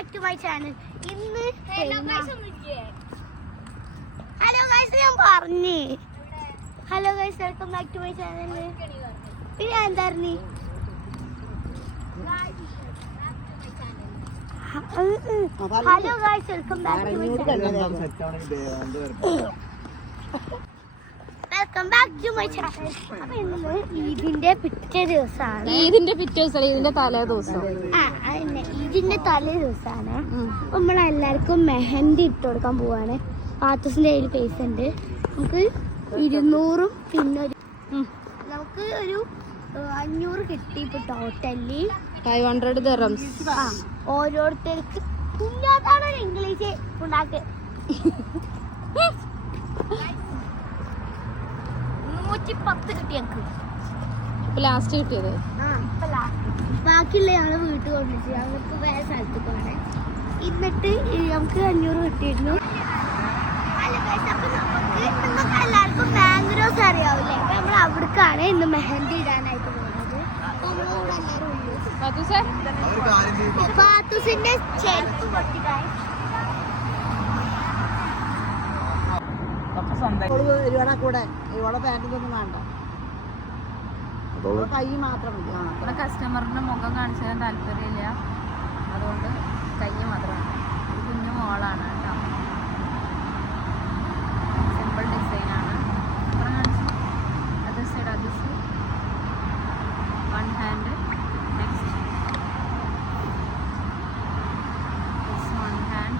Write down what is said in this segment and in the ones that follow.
Back to my channel. ഇന്ന് hello guys ഞാൻ പറഞ്ഞേ. Hello guys welcome back to my channel. പിന്നെ എന്തായിരുന്നു hello guys welcome back to my channel. Welcome back to my channel. അപ്പൊ ഇന്ന് ഈദിന്റെ പിറ്റേ ദിവസമാണ്. ഈദിന്റെ പിറ്റേ ദിവസം, ഈദിന്റെ തലേ ദിവസം. ഈദിന്റെ തലേ ദിവസമാണ്. നമ്മളെല്ലാവർക്കും മെഹന്തി ഇട്ട് കൊടുക്കാൻ പോവാണ്. പാത്തസിന്റെ കയ്യിൽ പൈസ ഉണ്ട്. നമുക്ക് 200 പിന്നെ നമുക്ക് ഒരു 500 കിട്ടി. ഇപ്പൊ ടോട്ടലി 500 dirhams. ഓരോരുത്തർക്ക് കുഞ്ഞാത്താണ് ഇംഗ്ലീഷ് ഉണ്ടാക്കി 110 കിട്ടി ഞങ്ങൾക്ക്. ലാസ്റ്റ് കിട്ടിയത് ബാക്കിയുള്ള ഞങ്ങള് വീട്ടിൽ കൊണ്ടിട്ട് ഞങ്ങൾക്ക് വേറെ സ്ഥലത്ത് പോകണേ. എന്നിട്ട് നമുക്ക് 500 കിട്ടിയിരുന്നു. നിങ്ങൾക്ക് എല്ലാവർക്കും മാംഗ്രോസ് അറിയാവില്ലേ? അപ്പൊ നമ്മൾ അവിടേക്കാണ് ഇന്ന് മെഹന്തി ഇടാനായിട്ട് പോകുന്നത്. പാത്തൂസിന്റെ ചെരുപ്പ് പൊട്ടിക്കാൻ കൂടെ ഇവിടെ പാൻറ്റൊന്നും വേണ്ട, കൈ മാത്രം മതി. ഇവിടെ കസ്റ്റമറിന്റെ മുഖം കാണിച്ചു തരാൻ താല്പര്യമില്ല, അതുകൊണ്ട് കൈ മാത്രമാണ്. കുഞ്ഞു മോളാണ് കേട്ടോ. സിമ്പിൾ ഡിസൈനാണ്. അപ്പുറം കാണിച്ചു അത് സൈഡ്, അത് side, 1 hand, next 1 hand,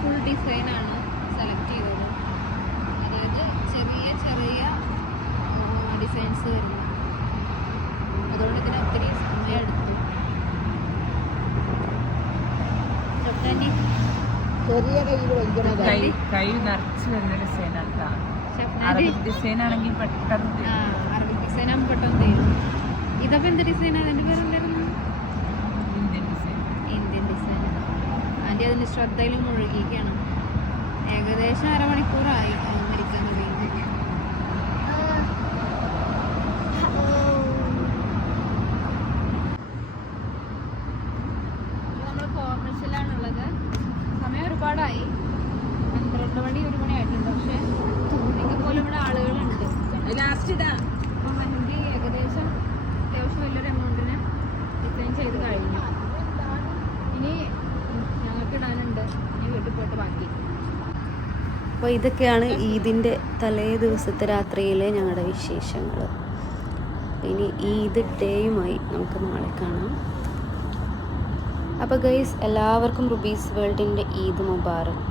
full ഡിസൈനാണ് സെലക്ട് ചെയ്തത്. അതായത് ചെറിയ ചെറിയ ഡിസൈൻസ് വരുന്നു. അതുകൊണ്ട് ഇതിന് ഒത്തിരി സമയം എടുത്തു. ചെറിയ കൈ നിറച്ച് വരുന്ന ഡിസൈനാണ്. അറബിക് ഡിസൈൻ ആണെങ്കിൽ പെട്ടെന്ന് അറബിക് ഡിസൈൻ ആകുമ്പോൾ പെട്ടെന്ന് തരും. ഇതപ്പോൾ എന്ത് ഡിസൈനാണ്? അതിൻ്റെ പേര് എന്തായിരുന്നു? Indian design. Indian design. Aunty അതിൻ്റെ ശ്രദ്ധയിൽ മുഴുകിയിരിക്കുകയാണ്. ഏകദേശം അരമണിക്കൂറായി മരിക്കാൻ തുടങ്ങി. നമ്മൾ കോർണേഴ്സിലാണുള്ളത്. സമയം ഒരുപാടായി, 12 മണി 1 മണി ആയിട്ടുണ്ട്. പക്ഷേ ഇതുപോലെ ഇവിടെ ആളുകളുണ്ട്. ലാസ്റ്റ് ഇതാ അപ്പം മെഹന്തി ഏകദേശം അത്യാവശ്യം വലിയൊരു എമൗണ്ടിന് ഡിസൈൻ ചെയ്ത് കഴിഞ്ഞു. ഇനി ഞങ്ങൾക്ക് ഇടാനുണ്ട്. ഇനി വീട്ടിൽ പോയിട്ട് ബാക്കി. അപ്പോൾ ഇതൊക്കെയാണ് ഈദിൻ്റെ തലേ ദിവസത്തെ രാത്രിയിലെ ഞങ്ങളുടെ വിശേഷങ്ങൾ. ഇനി ഈദ് ഡേയുമായി നമുക്ക് നാളെ കാണാം. അപ്പോൾ ഗൈസ് എല്ലാവർക്കും റുബീസ് വേൾഡിൻ്റെ ഈദ് മുബാറക്.